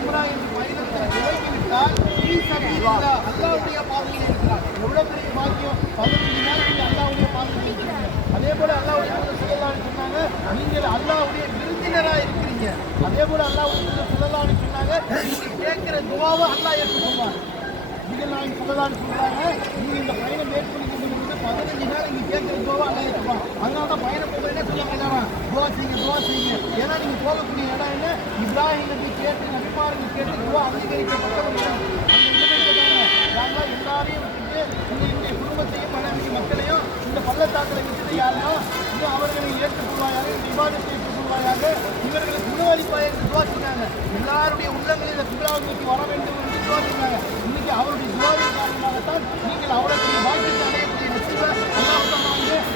உம்ரா என்று பயணத்தை துவங்கிவிட்டால் அல்லாஹ்வுடைய பாதையில் இருக்கிறார். எவ்வளவு பெரிய பாக்கியம்! 15 நேரம் நீங்க அல்லாஹ்வுடைய பாதையில் இருக்கிறீங்க. அதே போல அல்லாஹ்வுடைய ஸல்லல்லாஹு சொன்னாங்க, நீங்கள் அல்லாஹ்வுடைய விருந்தினராக இருக்கிறீங்க. அதே போல அல்லாஹ்வுடைய ஸல்லல்லாஹு சொன்னாங்க, நீங்க கேட்கிற துஆவை அல்லாஹ் ஏற்றுக்கொள்வார். இதெல்லாம் ஸல்லல்லாஹு சொல்றாங்க, நீங்க இந்த பயணம் மேற்கொள்ளும் போது 15 நேரம் நீங்க கேட்கிற துஆவை அல்லாஹ் ஏற்றுப்பான். அதனால தான் பயணம் போகும்போதே சொல்லுங்க, துஆ செய்யுங்க. ஏன்னா நீங்க போகக்கூடிய இடம் என்ன? இப்ராஹிம் நபி கேட்டு, நபிமார்கள் கேட்டு துஆ அங்கீகரிக்கப்பட்ட எல்லாரையும் விட்டுட்டு உங்களுடைய குடும்பத்தையும் மனைவி மக்களையும் இந்த பள்ளத்தாக்களை விட்டுட்டு யாருன்னா இன்னும் அவர்களை ஏற்றுக்கொள்வாயாக, இந்த விவாதத்தை ஏற்றுக்கொள்வாயாக, இவர்களுக்கு உணவளிப்பாக என்று துவா செஞ்சாங்க. எல்லாருடைய உள்ளங்களில் இந்த கிப்லாவை நோக்கி வர வேண்டும் என்று துவா செஞ்சாங்க. இன்னைக்கு அவருடைய துவாவின் காரணமாகத்தான் நீங்கள் அவருடைய வாழ்க்கைக்கு அடையக்கூடிய நசிபை அல்லாஹ்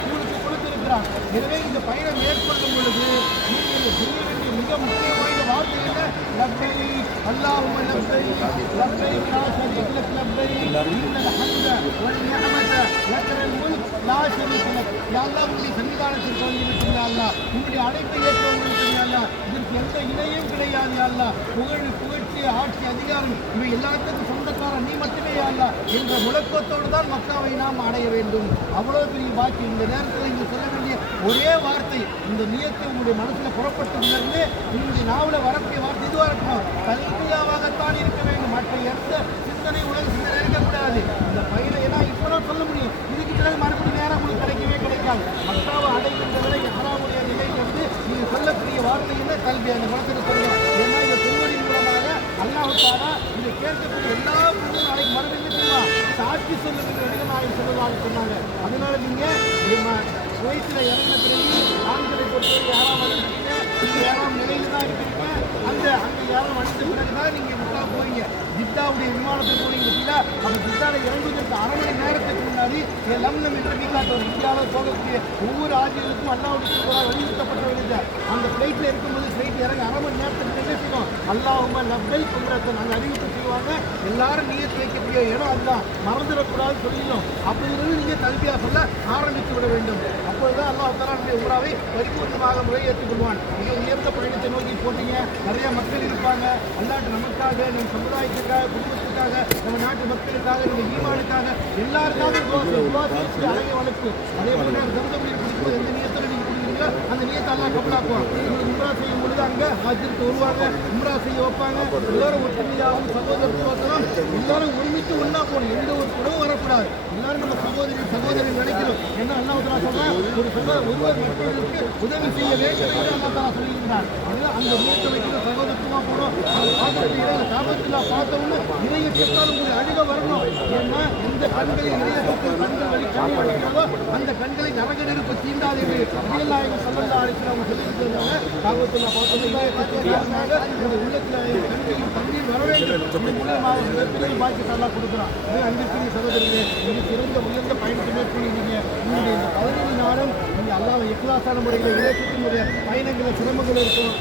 உங்களுக்கு கொடுத்திருக்கிறார். எனவே இந்த பயணம் மேற்கொள்ளும் பொழுது நீங்கள் செய்ய வேண்டிய மிக முக்கியமான வார்த்தை என்ன? லப்பைக் அல்லாஹும்ம லப்பைக் லப்பைக் லா ஷரீக லக் லப்பைக் இன்னல் ஹம்த வல் நிஅமத லக்கல் முல்க் லா ஷரீக லக். யா அல்லாஹ், உன்னுடைய சன்னிதானத்தில் தோன்றிவிட்டீங்க அல்லாஹ், உன்னுடைய அழைப்பை ஏற்றுக்கொண்டிருக்கிறீங்க அல்லாஹ், இதற்கு எந்த இணையும் கிடையாது அல்லாஹ், புகழ்ச்சி, ஆட்சி, அதிகாரம் இவை எல்லாத்துக்கும் சொந்தக்காரன் நீ மட்டுமே அல்லாஹ் என்ற முழக்கத்தோடு தான் மக்காவை நாம் அடைய வேண்டும். அவ்வளவு பெரிய பாக்கி. இந்த நேரத்தில் இங்கு சொல்ல வேண்டிய ஒரே வார்த்தை, இந்த நியத்தை உங்களுடைய மனசில் புறப்பட்டதிலிருந்து உங்களுடைய நாவல வரக்கூடிய வார்த்தை இதுவாக இருக்கணும், கல்வியாகத்தான் இருக்க வேண்டும். மற்ற எந்த சிந்தனை உலக சிந்தனை இருக்கக்கூடாது. இந்த பயணம் ஏன்னா இப்பதான் சொல்ல முடியும், இதுக்கு பிறகு மறுபடியும் நேரம் உங்களுக்கு கிடைக்கவே கிடைக்காது. மக்காவை அடைகின்ற விலை யாராவுடைய நிலைக்கு வந்து நீங்கள் சொல்லக்கூடிய வார்த்தை என்ன? கல்வி. அந்த குணத்துக்கு சொல்லுங்க. ஏன்னா இதை சொல்வதன் மூலமாக அல்லாஹ்வுத்தாலா இதை கேட்கக்கூடிய எல்லா பொருளும் நாளைக்கு மறுபடியும் சாட்சி சொல்லுங்கள் நாளைக்கு சொல்லலாம்னு சொன்னாங்க. அதனால நீங்க குவைத்தில் இறங்கின பிறகு ஆண்களை பொறுத்தவரை யாராவது வந்துருக்கீங்க, நீங்க யாராவது நிலையில தான் இருக்கிறீங்க. அங்கே யாரும் அடித்த பிறகுதான் நீங்க விட்டா போறீங்க. ஜித்தாவுடைய விமானத்தை போனீங்க. அந்த ஜித்தாவில் இறங்குவதற்கு அரை மணி நேரத்துக்கு முன்னாடி லம்னம் என்ற மீகாட்டோம் இந்தியாவில் போகக்கூடிய ஒவ்வொரு ஆட்சிகளுக்கும் அல்லாஹ்வுடைய வலியுறுத்தப்பட்ட வேண்டியது. அந்த ஃப்ளைட்டில் இருக்கும்போது ஃப்ளைட் இறங்க அரை மணி நேரத்துக்கு என்ன செய்வோம்? அல்லாஹும்ம லப்பைக் உம்ரத்தை நாங்கள் அறிவிப்பு செய்வாங்க. எல்லாரும் நியத்து வைக்கக்கூடிய இடம் அதுதான், மறந்துடக்கூடாது சொல்லிடணும். அப்படிங்கிறது நீங்கள் தல்பியா சொல்ல ஆரம்பித்து விட வேண்டும். அப்போதுதான் அல்லாஹ் தஆலா நம்முடைய உம்ராவை பரிபூர்ணமாக முறையேற்றுக் கொள்வான். மிக உயர்ந்த பயணத்தை நோக்கி போட்டீங்க, நிறைய மக்கள் இருப்பாங்க. அல்லாஹ் நமக்காக, நம்ம சமுதாயத்துக்காக, குடும்பத்துக்காக, நம்ம நாட்டு மக்களுக்காக, நம்ம ஈமானுக்காக, எல்லாருக்காக அழகை வளர்ப்பு. அதே போல தந்தபுரியில் குடிக்கும்போது எந்த நியத்தில் நீங்கள் குடிக்கிறீங்களோ அந்த நியத்தை அல்லாஹ் கபூலாக்குவான். நீங்கள் உம்ரா செய்யும் பொழுது அங்கே ஹஜ்ஜுக்கு வருவாங்க, உம்ரா செய்ய வைப்பாங்க. எல்லாரும் ஒற்றுமையாகவும் சகோதரத்துவத்தெல்லாம் எல்லாரும் ஒருமித்து ஒன்றா போகணும். எந்த ஒரு குணமும் வரக்கூடாது. எல்லாரும் நம்ம சகோதரி நினைக்கிறோம். என்ன அல்லாஹ் தஆலா சொல்றார், ஒருவர் மற்றவர்களுக்கு உதவி செய்ய வேண்டும் என்று அல்லாஹ் தஆலா சொல்லியிருக்கிறார். அந்த நியத்தை வைக்கிற சகோதரத்துவமா போகணும். காபத்துல்லா பார்த்தவொன்னு இதையை கேட்டாலும் உங்களுக்கு அழுக வரணும். ஏன்னா எந்த கண்களை இதயத்துக்கு கண்கள் வழி கண்ணி வலிக்கிறதோ அந்த கண்களை நரக நெருப்பு தீண்டாதீர்கள். நபிகள் ஸல்லல்லாஹு அலைஹி வஸல்லம் சொல்லியிருக்கிறாங்க, காபத்துல்லா பார்த்தவங்க இந்த உள்ளத்தில் கண்களில் தண்ணீர் வர வேண்டும். இந்த மூலமாக மிகப்பெரிய பாக்கியத்தை அல்லாஹ் கொடுக்குறான். இது அன்பிற்குரிய சகோதரர்களே, இது சிறந்த உயர்ந்த பயணத்தை மேற்கொள்ளுங்க. உங்களுடைய இந்த 15 நாளும் நீங்கள் அல்லாஹ்வை இக்லாஸான முறையில் இறைச்சினுடைய பயணங்களில் சிரமங்கள் இருக்கும்,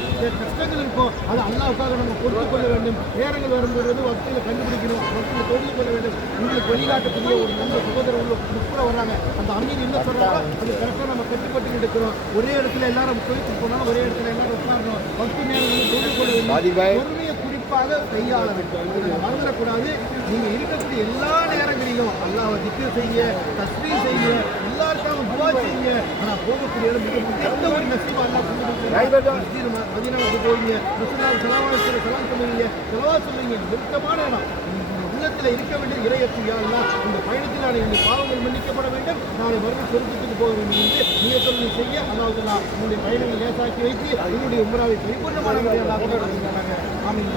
கஷ்டங்கள் இருக்கும். அது அல்லாஹ்வுக்காக நம்ம பொறுத்துக் கொள்ள வேண்டும். நேரங்கள் வரும்போது வக்தியில் கண்டுபிடிக்கணும், வக்தியில் தொழில் கொள்ள வேண்டும். உங்களுக்கு வழிகாட்டக்கூடிய ஒரு நல்ல சகோதரர் உட்பட வர்றாங்க. அந்த அமீர் என்ன சொல்றாங்க அது கரெக்டாக நம்ம கட்டுப்பட்டு எடுக்கிறோம். ஒரே இடத்துல எல்லாரும் போயிட்டு போனாலும் ஒரே இடத்துல எல்லாரும் உட்காரணும். வக்தி நேரங்கள் தொழில் கொள்ள வேண்டும். பொறுமையை குறிப்பாக கையாள வேண்டும். மறந்துடக்கூடாது. நீங்க இருக்கக்கூடிய எல்லா நேரங்களிலும் அல்லாஹ்வை திக்ர் செய்ய, தஸ்பீஹ் செய்ய, எல்லாருக்காகவும் துஆ செய்யுங்க. ஆனால் போகக்கூடிய இடம் மிக முக்கியமான ஒரு நசீபா அல்லாஹ் கொடுத்திருக்கிறார். மதீனாவுக்கு போவீங்க, ரசூலுல்லாஹி ஸல்லல்லாஹு அலைஹி வஸல்லம் சலாம் சொல்லுவீங்க, ஸலவாத் சொல்லுவீங்க. நெருக்கமான இடம். உள்ளத்தில் இருக்க வேண்டிய இறையற்றியா அல்லாஹ் இந்த பயணத்தில் நாளை என்னுடைய பாவங்கள் மன்னிக்கப்பட வேண்டும், நாளை மறுபடியும் சொர்க்கத்துக்கு போக வேண்டும் என்று நியத்தொழிலை செய்ய அல்லாஹ் தஆலா உங்களுடைய பயணங்களை லேசாக்கி வைத்து என்னுடைய உம்ராவை பரிபூர்ணமான முறையில் அல்லாஹ் கொண்டு வந்தாங்க. ஆமீன்.